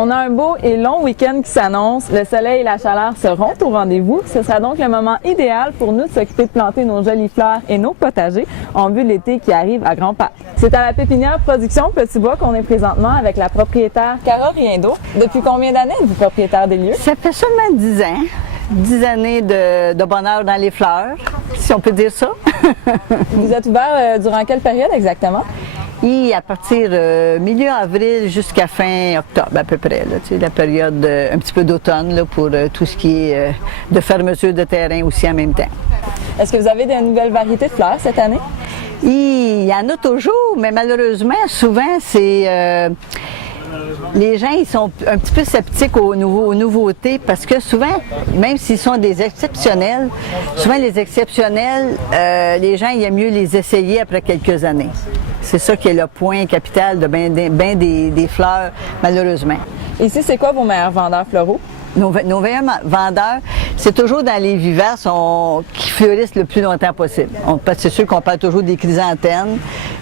On a un beau et long week-end qui s'annonce. Le soleil et la chaleur seront au rendez-vous. Ce sera donc le moment idéal pour nous de s'occuper de planter nos jolies fleurs et nos potagers en vue de l'été qui arrive à grands pas. C'est à la pépinière Production Petit Bois qu'on est présentement avec la propriétaire Cara Riendo. Depuis combien d'années êtes-vous propriétaire des lieux? Ça fait seulement 10 ans. 10 années de bonheur dans les fleurs, si on peut dire ça. Vous êtes ouvert durant quelle période exactement? Et à partir milieu avril jusqu'à fin octobre à peu près, là, la période un petit peu d'automne pour tout ce qui est de fermeture de terrain aussi en même temps. Est-ce que vous avez de nouvelles variétés de fleurs cette année? Il y en a toujours, mais malheureusement, souvent, c'est... les gens ils sont un petit peu sceptiques aux nouveautés parce que souvent, même s'ils sont des exceptionnels, souvent les exceptionnels, les gens ils aiment mieux les essayer après quelques années. C'est ça qui est le point capital de bien des fleurs, malheureusement. Ici, c'est quoi vos meilleurs vendeurs floraux? Nos meilleurs vendeurs, c'est toujours dans les vivaces qui fleurissent le plus longtemps possible. C'est sûr qu'on parle toujours des chrysanthèmes,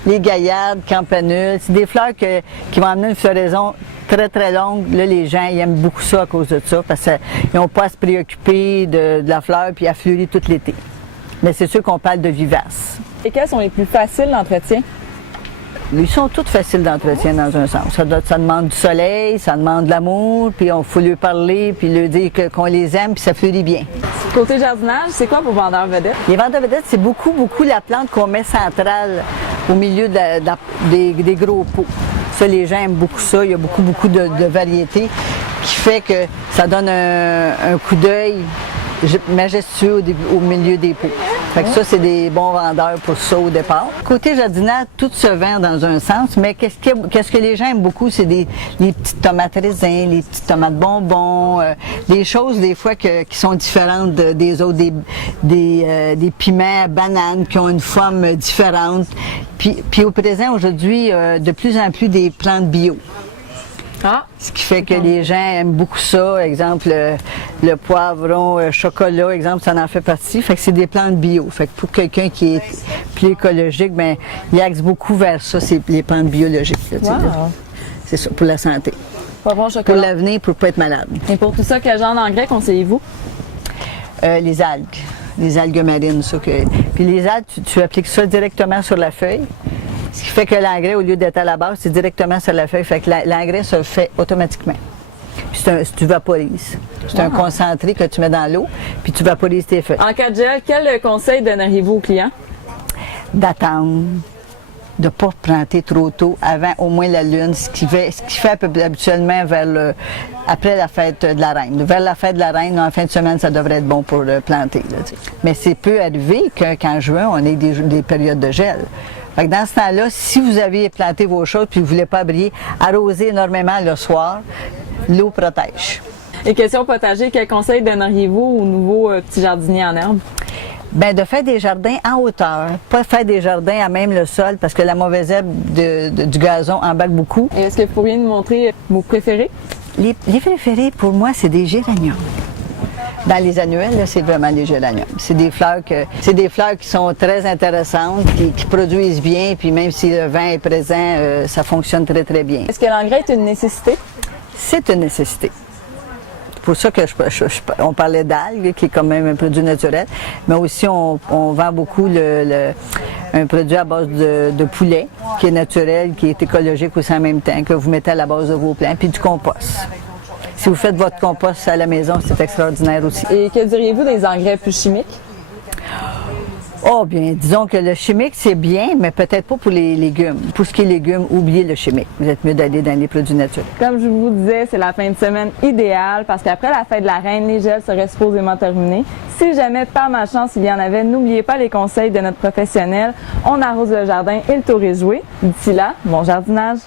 les gaillardes, campanules. C'est des fleurs qui vont amener une floraison très, très longue. Là, les gens ils aiment beaucoup ça à cause de ça, parce qu'ils n'ont pas à se préoccuper de la fleur puis à fleurir tout l'été. Mais c'est sûr qu'on parle de vivaces. Et quels sont les plus faciles d'entretien? Ils sont toutes faciles d'entretien dans un sens. Ça demande du soleil, ça demande de l'amour, puis il faut leur parler, puis leur dire qu'on les aime, puis ça fleurit bien. Côté jardinage, c'est quoi vos vendeurs vedettes? Les vendeurs vedettes, c'est beaucoup la plante qu'on met centrale au milieu des gros pots. Ça, les gens aiment beaucoup ça. Il y a beaucoup de variétés qui fait que ça donne un coup d'œil majestueux au milieu des pots. Fait que ça, c'est des bons vendeurs pour ça au départ. Côté jardinage, tout se vend dans un sens, mais qu'est-ce que les gens aiment beaucoup, c'est les petites tomates raisins, les petites tomates bonbons, des choses des fois qui sont différentes des autres, des piments à bananes qui ont une forme différente. Puis au présent, aujourd'hui, de plus en plus des plantes bio. Ah. Ce qui fait que les gens aiment beaucoup ça. Exemple, le poivron, chocolat, exemple, ça en fait partie. Fait que c'est des plantes bio. Fait que pour quelqu'un qui est plus écologique, ben, il axe beaucoup vers ça, c'est les plantes biologiques. Là, wow. C'est ça, pour la santé. Poivron, chocolat. Pour l'avenir, pour ne pas être malade. Et pour tout ça, quel genre d'engrais conseillez-vous? Les algues. Les algues marines. Ça Puis les algues, tu appliques ça directement sur la feuille. Ce qui fait que l'engrais, au lieu d'être à la base, c'est directement sur la feuille. Fait que l'engrais se fait automatiquement. Puis tu vaporises. C'est un concentré que tu mets dans l'eau, puis tu vaporises tes feuilles. En cas de gel, quel conseil donneriez-vous aux clients? D'attendre, de ne pas planter trop tôt, avant au moins la lune, ce qui fait habituellement après la fête de la Reine. Vers la fête de la Reine, en fin de semaine, ça devrait être bon pour planter. Là, mais c'est peu arrivé qu'en juin, on ait des périodes de gel. Fait que dans ce temps-là, si vous avez planté vos choses puis vous ne voulez pas briller, arrosez énormément le soir, l'eau protège. Et question potager, quel conseil donneriez-vous aux nouveaux petits jardiniers en herbe? Bien, de faire des jardins en hauteur, pas faire des jardins à même le sol parce que la mauvaise herbe du gazon embarque beaucoup. Et est-ce que vous pourriez nous montrer vos préférés? Les préférés, pour moi, c'est des géraniums. Dans les annuels, là, c'est vraiment les géraniums. C'est des fleurs qui sont très intéressantes, qui produisent bien, puis même si le vent est présent, ça fonctionne très, très bien. Est-ce que l'engrais est une nécessité? C'est une nécessité. C'est pour ça que on parlait d'algues, qui est quand même un produit naturel, mais aussi on vend beaucoup un produit à base de poulet, qui est naturel, qui est écologique aussi en même temps, que vous mettez à la base de vos plants, puis du compost. Si vous faites votre compost à la maison, c'est extraordinaire aussi. Et que diriez-vous des engrais plus chimiques? Oh bien, disons que le chimique, c'est bien, mais peut-être pas pour les légumes. Pour ce qui est légumes, oubliez le chimique. Vous êtes mieux d'aller dans les produits naturels. Comme je vous disais, c'est la fin de semaine idéale parce qu'après la fête de la Reine, les gels seraient supposément terminés. Si jamais, par malchance, il y en avait, n'oubliez pas les conseils de notre professionnel. On arrose le jardin et le tour est joué. D'ici là, bon jardinage!